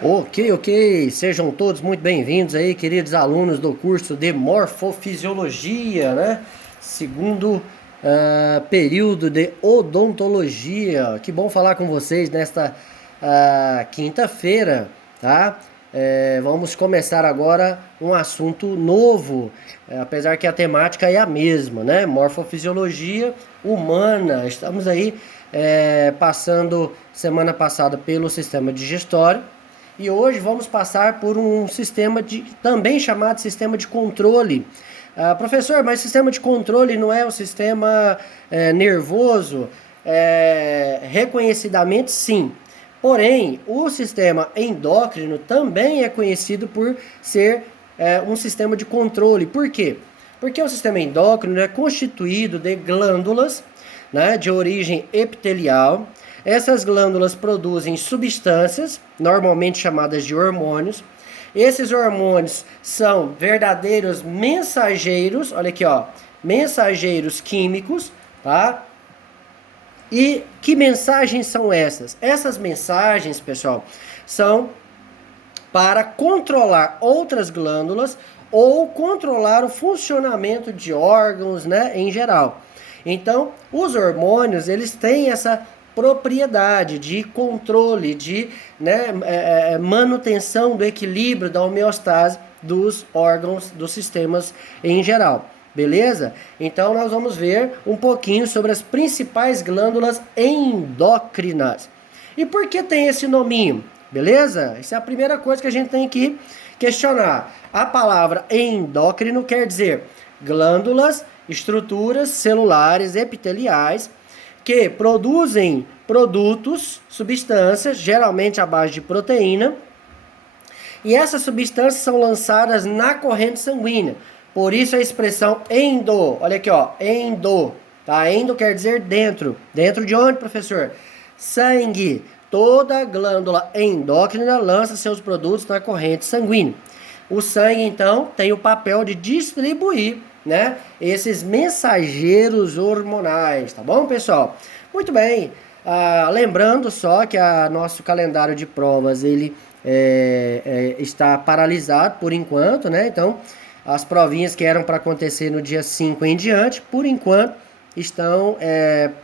Ok. Sejam todos muito bem-vindos aí, queridos alunos do curso de Morfofisiologia, né? Segundo período de odontologia. Que bom falar com vocês nesta quinta-feira, tá? Vamos começar agora um assunto novo, apesar que a temática é a mesma, né? Morfofisiologia humana. Estamos aí passando semana passada pelo sistema digestório. E hoje vamos passar por um sistema também chamado sistema de controle. Professor, mas sistema de controle não é o sistema nervoso? Reconhecidamente, sim. Porém, o sistema endócrino também é conhecido por ser um sistema de controle. Por quê? Porque o sistema endócrino é constituído de glândulas, né, de origem epitelial. Essas glândulas produzem substâncias, normalmente chamadas de hormônios. Esses hormônios são verdadeiros mensageiros, olha aqui, ó, mensageiros químicos, tá? E que mensagens são essas? Essas mensagens, pessoal, são para controlar outras glândulas ou controlar o funcionamento de órgãos, né, em geral. Então, os hormônios, eles têm essa propriedade de controle, de manutenção do equilíbrio, da homeostase dos órgãos, dos sistemas em geral. Beleza? Então nós vamos ver um pouquinho sobre as principais glândulas endócrinas. E por que tem esse nominho? Beleza? Essa é a primeira coisa que a gente tem que questionar. A palavra endócrino quer dizer glândulas, estruturas celulares epiteliais que produzem produtos, substâncias, geralmente à base de proteína, e essas substâncias são lançadas na corrente sanguínea. Por isso a expressão endo, olha aqui, ó, endo, tá? Endo quer dizer dentro. Dentro de onde, professor? Sangue. Toda glândula endócrina lança seus produtos na corrente sanguínea. O sangue, então, tem o papel de distribuir, né, esses mensageiros hormonais, tá bom, pessoal? Muito bem. Lembrando só que nosso calendário de provas, ele está paralisado por enquanto, né? Então, as provinhas que eram para acontecer no dia 5 em diante, por enquanto, estão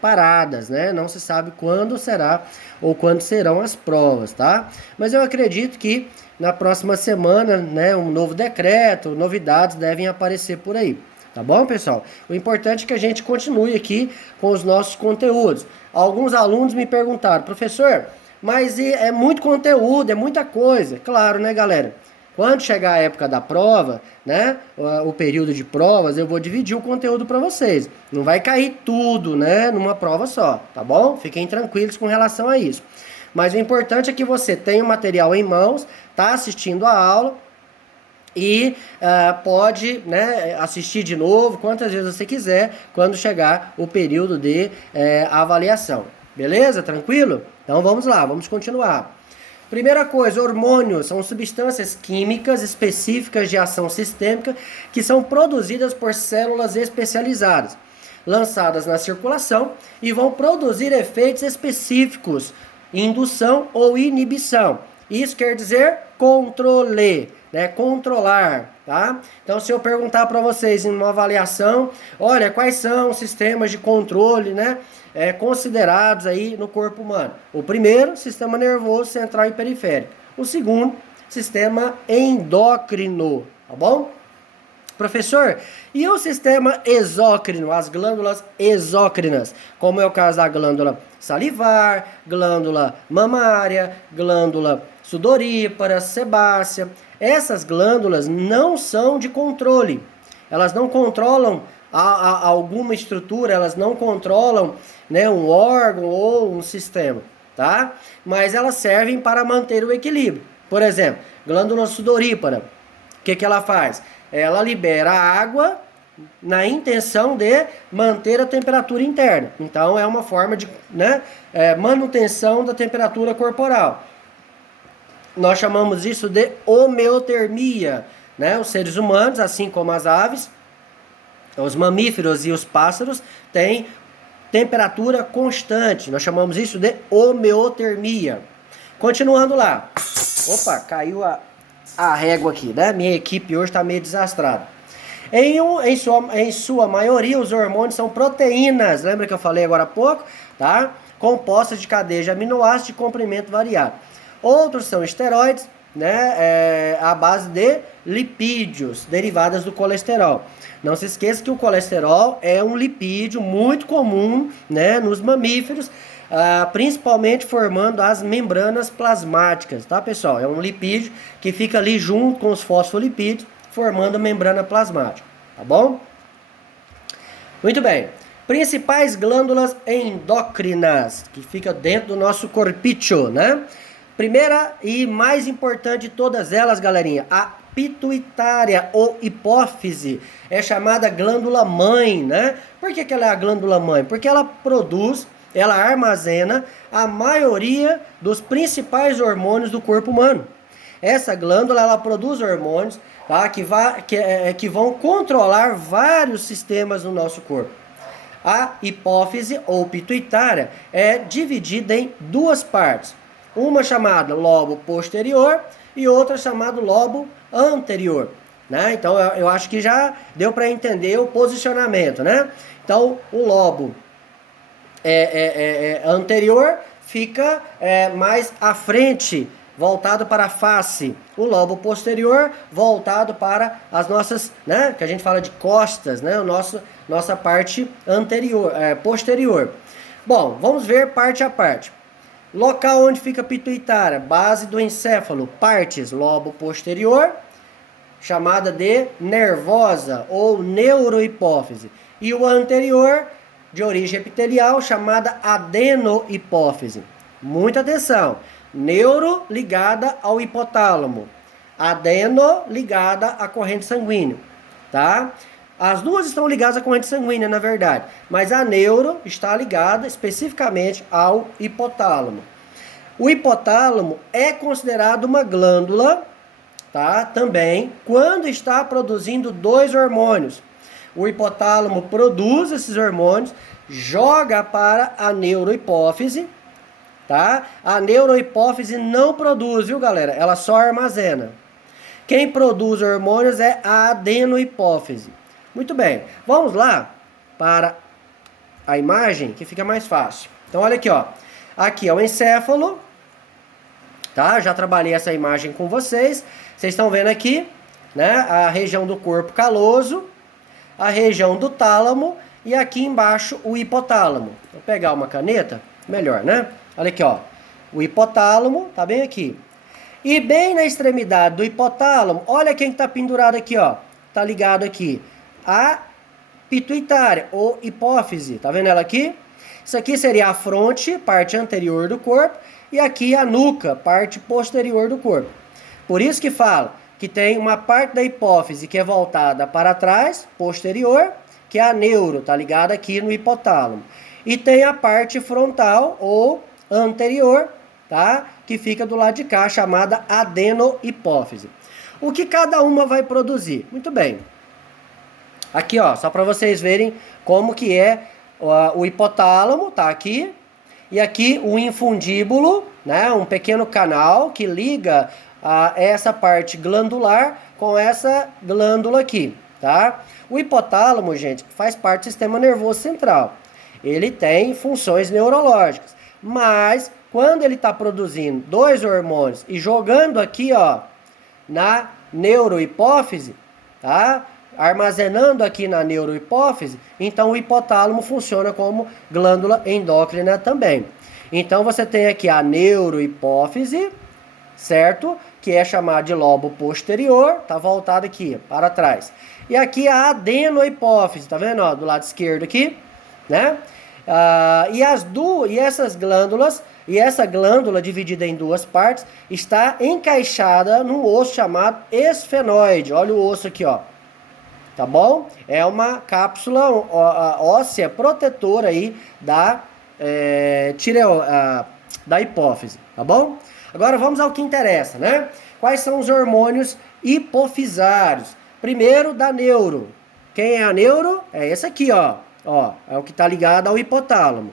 paradas, né? Não se sabe quando será ou quando serão as provas, tá? Mas eu acredito que na próxima semana, né, um novo decreto, novidades devem aparecer por aí. Tá bom, pessoal? O importante é que a gente continue aqui com os nossos conteúdos. Alguns alunos me perguntaram, professor, mas é muito conteúdo, é muita coisa. Claro, né, galera? Quando chegar a época da prova, né, o período de provas, eu vou dividir o conteúdo para vocês. Não vai cair tudo, né, numa prova só, tá bom? Fiquem tranquilos com relação a isso. Mas o importante é que você tenha o material em mãos, tá assistindo a aula e pode, né, assistir de novo quantas vezes você quiser quando chegar o período de avaliação. Beleza? Tranquilo? Então vamos lá, vamos continuar. Primeira coisa, hormônios são substâncias químicas específicas de ação sistêmica que são produzidas por células especializadas, lançadas na circulação e vão produzir efeitos específicos, indução ou inibição. Isso quer dizer controle, né? Controlar, tá? Então, se eu perguntar para vocês em uma avaliação, olha, quais são os sistemas de controle, né, considerados aí no corpo humano? O primeiro, sistema nervoso central e periférico. O segundo, sistema endócrino, tá bom? Professor, e o sistema exócrino, as glândulas exócrinas, como é o caso da glândula salivar, glândula mamária, glândula sudorípara, sebácea. Essas glândulas não são de controle. Elas não controlam alguma estrutura, elas não controlam, né, um órgão ou um sistema, tá? Mas elas servem para manter o equilíbrio. Por exemplo, glândula sudorípara, o que ela faz? Ela libera água na intenção de manter a temperatura interna. Então, é uma forma de, né, manutenção da temperatura corporal. Nós chamamos isso de homeotermia, né? Os seres humanos, assim como as aves, os mamíferos e os pássaros, têm temperatura constante. Nós chamamos isso de homeotermia. Continuando lá. Opa, caiu a régua aqui, né? Minha equipe hoje está meio desastrada. Em sua maioria, os hormônios são proteínas, lembra que eu falei agora há pouco? Tá? Compostas de cadeias de aminoácidos de comprimento variado. Outros são esteroides, né? À base de lipídios, derivadas do colesterol. Não se esqueça que o colesterol é um lipídio muito comum, né, nos mamíferos, principalmente formando as membranas plasmáticas, tá, pessoal? É um lipídio que fica ali junto com os fosfolipídios, formando a membrana plasmática, tá bom? Muito bem. Principais glândulas endócrinas, que fica dentro do nosso corpício, né? Primeira e mais importante de todas elas, galerinha, a pituitária ou hipófise, é chamada glândula mãe, né? Por que ela é a glândula mãe? Porque ela produz, ela armazena a maioria dos principais hormônios do corpo humano. Essa glândula, ela produz hormônios, tá? Que vão controlar vários sistemas no nosso corpo. A hipófise ou pituitária é dividida em duas partes. Uma chamada lobo posterior e outra chamada lobo anterior, né? Então eu acho que já deu para entender o posicionamento, né? Então o lobo anterior fica mais à frente, voltado para a face. O lobo posterior voltado para as nossas, né? Que a gente fala de costas, né? Nossa parte anterior, posterior. Bom, vamos ver parte a parte. Local onde fica a pituitária, base do encéfalo, partes, lobo posterior, chamada de nervosa ou neurohipófise. E o anterior, de origem epitelial, chamada adenohipófise. Muita atenção. Neuro ligada ao hipotálamo. Adeno ligada à corrente sanguínea, tá? As duas estão ligadas à corrente sanguínea, na verdade, mas a neuro está ligada especificamente ao hipotálamo. O hipotálamo é considerado uma glândula, tá? Também, quando está produzindo dois hormônios. O hipotálamo produz esses hormônios, joga para a neurohipófise, tá? A neurohipófise não produz, viu, galera? Ela só armazena. Quem produz hormônios é a adenohipófise. Muito bem, vamos lá para a imagem que fica mais fácil. Então olha aqui, ó. Aqui é o encéfalo, tá? Já trabalhei essa imagem com vocês. Vocês estão vendo aqui, né? A região do corpo caloso, a região do tálamo e aqui embaixo o hipotálamo. Vou pegar uma caneta, melhor, né? Olha aqui, ó. O hipotálamo tá bem aqui. E bem na extremidade do hipotálamo, olha quem está pendurado aqui, ó. Tá ligado aqui. A pituitária ou hipófise, tá vendo ela aqui? Isso aqui seria a fronte, parte anterior do corpo, e aqui a nuca, parte posterior do corpo. Por isso que fala que tem uma parte da hipófise que é voltada para trás, posterior, que é a neuro, tá ligada aqui no hipotálamo. E tem a parte frontal ou anterior, tá? Que fica do lado de cá, chamada adenohipófise. O que cada uma vai produzir? Muito bem. Aqui, ó, só para vocês verem como que é o hipotálamo, tá aqui. E aqui o infundíbulo, né, um pequeno canal que liga essa parte glandular com essa glândula aqui, tá? O hipotálamo, gente, faz parte do sistema nervoso central. Ele tem funções neurológicas, mas quando ele está produzindo dois hormônios e jogando aqui, ó, na neurohipófise, tá? Armazenando aqui na neurohipófise, então o hipotálamo funciona como glândula endócrina também. Então você tem aqui a neurohipófise, certo? Que é chamada de lobo posterior, tá voltado aqui, para trás. E aqui a adenohipófise, tá vendo? Ó, do lado esquerdo aqui, né? E essas glândulas, e essa glândula dividida em duas partes, está encaixada num osso chamado esfenoide. Olha o osso aqui, ó. Tá bom? É uma cápsula óssea protetora aí da hipófise, tá bom? Agora vamos ao que interessa, né? Quais são os hormônios hipofisários? Primeiro, da neuro. Quem é a neuro? É esse aqui, ó. Ó, é o que está ligado ao hipotálamo.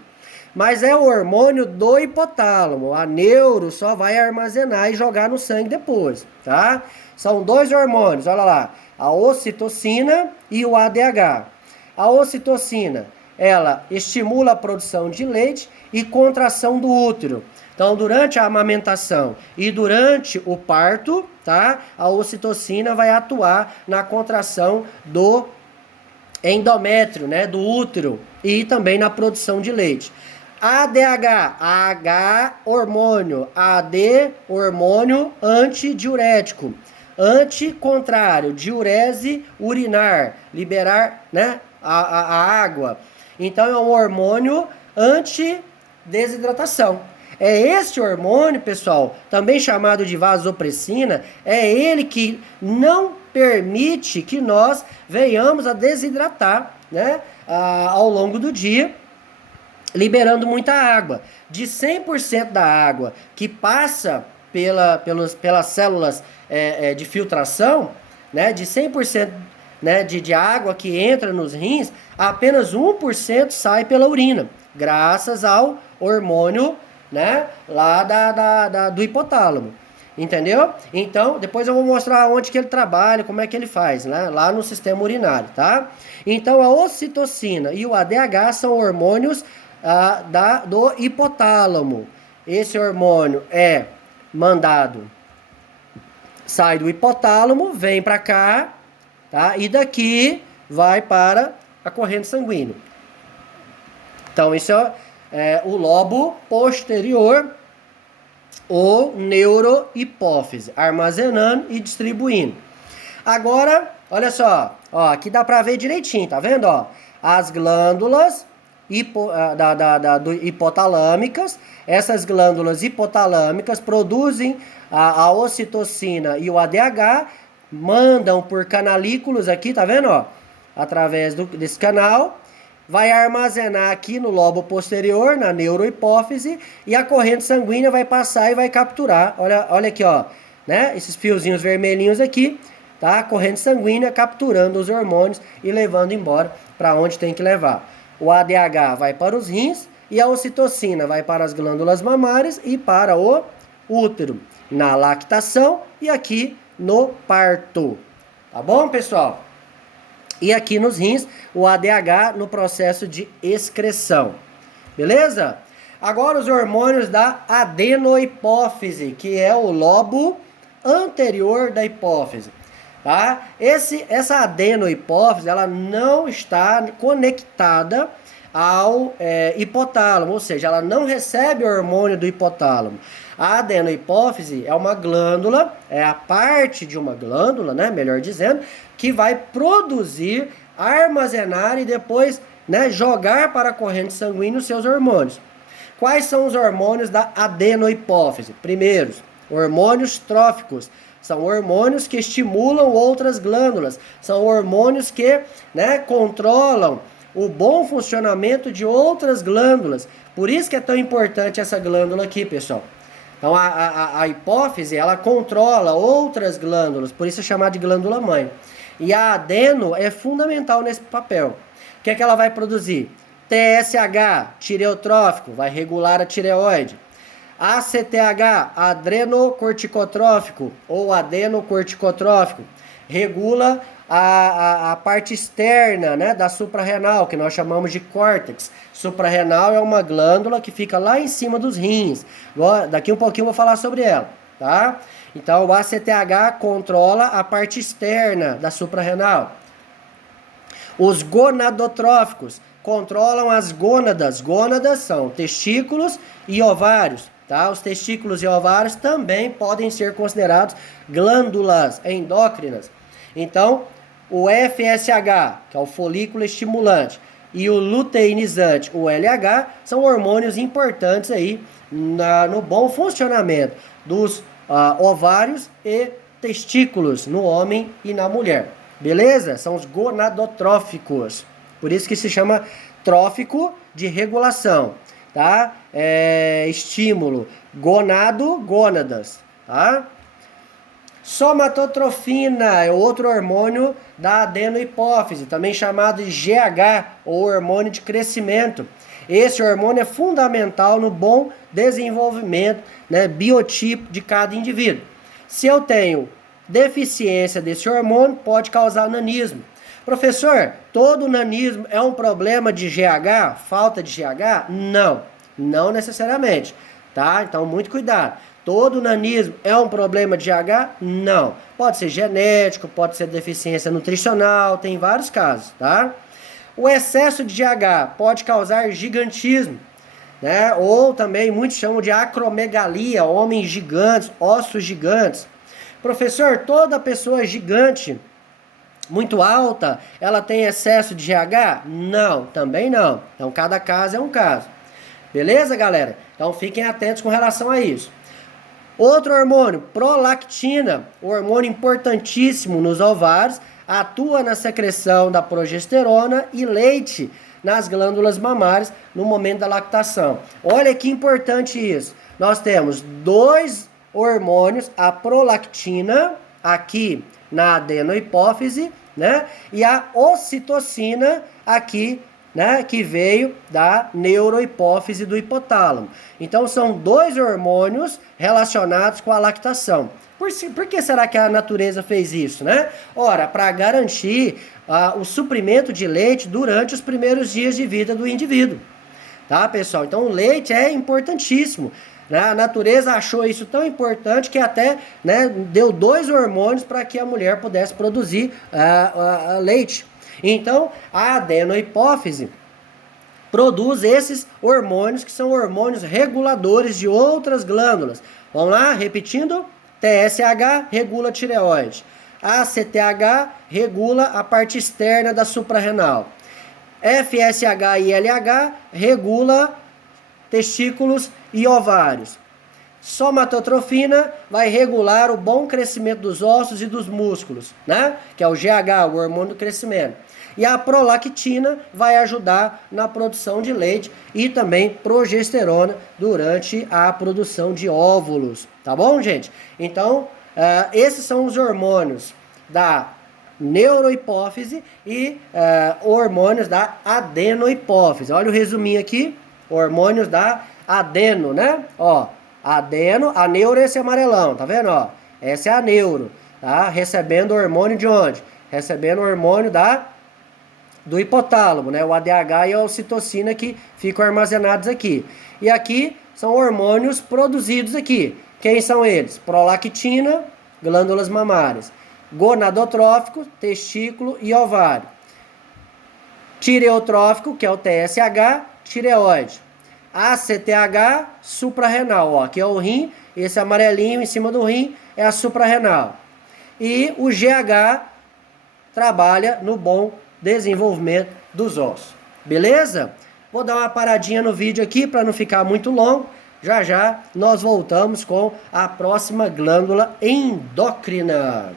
mas é o hormônio do hipotálamo. A neuro só vai armazenar e jogar no sangue depois, tá? São dois hormônios, olha lá, a ocitocina e o ADH. A ocitocina, ela estimula a produção de leite e contração do útero. Então, durante a amamentação e durante o parto, tá? A ocitocina vai atuar na contração do endométrio, né, do útero, e também na produção de leite. ADH, H hormônio, AD hormônio antidiurético, anticontrário, diurese urinar, liberar, né, a água. Então é um hormônio anti-desidratação. É este hormônio, pessoal, também chamado de vasopressina, é ele que não permite que nós venhamos a desidratar, né, ao longo do dia, liberando muita água. De 100% da água que passa pelas células de filtração, né, de 100%, né, de água que entra nos rins, apenas 1% sai pela urina, graças ao hormônio, né, lá do hipotálamo. Entendeu? Então, depois eu vou mostrar onde que ele trabalha, como é que ele faz, né? Lá no sistema urinário, tá? Então, a ocitocina e o ADH são hormônios do hipotálamo. Esse hormônio é mandado, sai do hipotálamo, vem para cá, tá? E daqui vai para a corrente sanguínea. Então, isso é o lobo posterior, ou neurohipófise, armazenando e distribuindo. Agora, olha só, ó, aqui dá para ver direitinho, tá vendo? Ó, as glândulas hipotalâmicas, essas glândulas hipotalâmicas produzem a ocitocina e o ADH, mandam por canalículos aqui, tá vendo? Ó, através desse canal, vai armazenar aqui no lobo posterior, na neurohipófise, e a corrente sanguínea vai passar e vai capturar. Olha aqui, ó, né? Esses fiozinhos vermelhinhos aqui, tá? A corrente sanguínea capturando os hormônios e levando embora para onde tem que levar. O ADH vai para os rins e a ocitocina vai para as glândulas mamárias e para o útero, na lactação e aqui no parto. Tá bom, pessoal? E aqui nos rins, o ADH no processo de excreção. Beleza? Agora os hormônios da adenohipófise, que é o lobo anterior da hipófise. Tá? Essa adenohipófise, ela não está conectada ao hipotálamo, ou seja, ela não recebe hormônio do hipotálamo. A adenohipófise é uma glândula, é a parte de uma glândula, né, melhor dizendo, que vai produzir, armazenar e depois, né, jogar para a corrente sanguínea os seus hormônios. Quais são os hormônios da adenohipófise? Primeiros, hormônios tróficos. São hormônios que estimulam outras glândulas. São hormônios que, né, controlam o bom funcionamento de outras glândulas. Por isso que é tão importante essa glândula aqui, pessoal. Então, a hipófise, ela controla outras glândulas, por isso é chamada de glândula mãe. E a adeno é fundamental nesse papel. O que é que ela vai produzir? TSH, tireotrófico, vai regular a tireoide. ACTH, adrenocorticotrófico ou adenocorticotrófico, regula a parte externa, né, da suprarrenal, que nós chamamos de córtex. Suprarrenal é uma glândula que fica lá em cima dos rins. Daqui um pouquinho eu vou falar sobre ela, tá? Então o ACTH controla a parte externa da suprarrenal. Os gonadotróficos controlam as gônadas. Gônadas são testículos e ovários. Tá? Os testículos e ovários também podem ser considerados glândulas endócrinas. Então, o FSH, que é o folículo estimulante, e o luteinizante, o LH, são hormônios importantes aí no bom funcionamento dos ovários e testículos no homem e na mulher. Beleza? São os gonadotróficos. Por isso que se chama trófico de regulação. Tá? Estímulo, gonado, gônadas, tá? Somatotrofina é outro hormônio da adenohipófise, também chamado de GH, ou hormônio de crescimento. Esse hormônio é fundamental no bom desenvolvimento, né, biotipo de cada indivíduo. Se eu tenho deficiência desse hormônio, pode causar nanismo. Professor, todo nanismo é um problema de GH? Falta de GH? Não, não necessariamente, tá? Então, muito cuidado. Todo nanismo é um problema de GH? Não. Pode ser genético, pode ser deficiência nutricional, tem vários casos, tá? O excesso de GH pode causar gigantismo, né? Ou também muitos chamam de acromegalia, homens gigantes, ossos gigantes. Professor, toda pessoa gigante, muito alta, ela tem excesso de GH? Não, também não. Então, cada caso é um caso. Beleza, galera? Então, fiquem atentos com relação a isso. Outro hormônio, prolactina, hormônio importantíssimo nos ovários, atua na secreção da progesterona e leite nas glândulas mamárias no momento da lactação. Olha que importante isso. Nós temos dois hormônios, a prolactina, aqui na adenohipófise, né? E a ocitocina aqui, né? Que veio da neurohipófise do hipotálamo. Então, são dois hormônios relacionados com a lactação. Por que será que a natureza fez isso, né? Ora, para garantir o suprimento de leite durante os primeiros dias de vida do indivíduo. Tá, pessoal? Então, o leite é importantíssimo. A natureza achou isso tão importante que até, né, deu dois hormônios para que a mulher pudesse produzir leite. Então, a adenohipófise produz esses hormônios que são hormônios reguladores de outras glândulas. Vamos lá, repetindo: TSH regula a tireoide, ACTH regula a parte externa da suprarrenal, FSH e LH regula testículos e ovários. Somatotrofina vai regular o bom crescimento dos ossos e dos músculos, né? Que é o GH, o hormônio do crescimento. E a prolactina vai ajudar na produção de leite e também progesterona durante a produção de óvulos. Tá bom, gente? Então, esses são os hormônios da neurohipófise e hormônios da adenohipófise. Olha o resuminho aqui. Hormônios da adeno, né? Ó, adeno, a neuro é esse amarelão, tá vendo? Ó, essa é a neuro, tá? Recebendo hormônio de onde? Recebendo hormônio do hipotálamo, né? O ADH e a ocitocina que ficam armazenados aqui. E aqui são hormônios produzidos aqui. Quem são eles? Prolactina, glândulas mamárias. Gonadotrófico, testículo e ovário. Tireotrófico, que é o TSH, tireoide. ACTH, suprarrenal. Ó, aqui é o rim, esse amarelinho em cima do rim é a suprarrenal. E o GH trabalha no bom desenvolvimento dos ossos. Beleza? Vou dar uma paradinha no vídeo aqui para não ficar muito longo. Já já nós voltamos com a próxima glândula endócrina.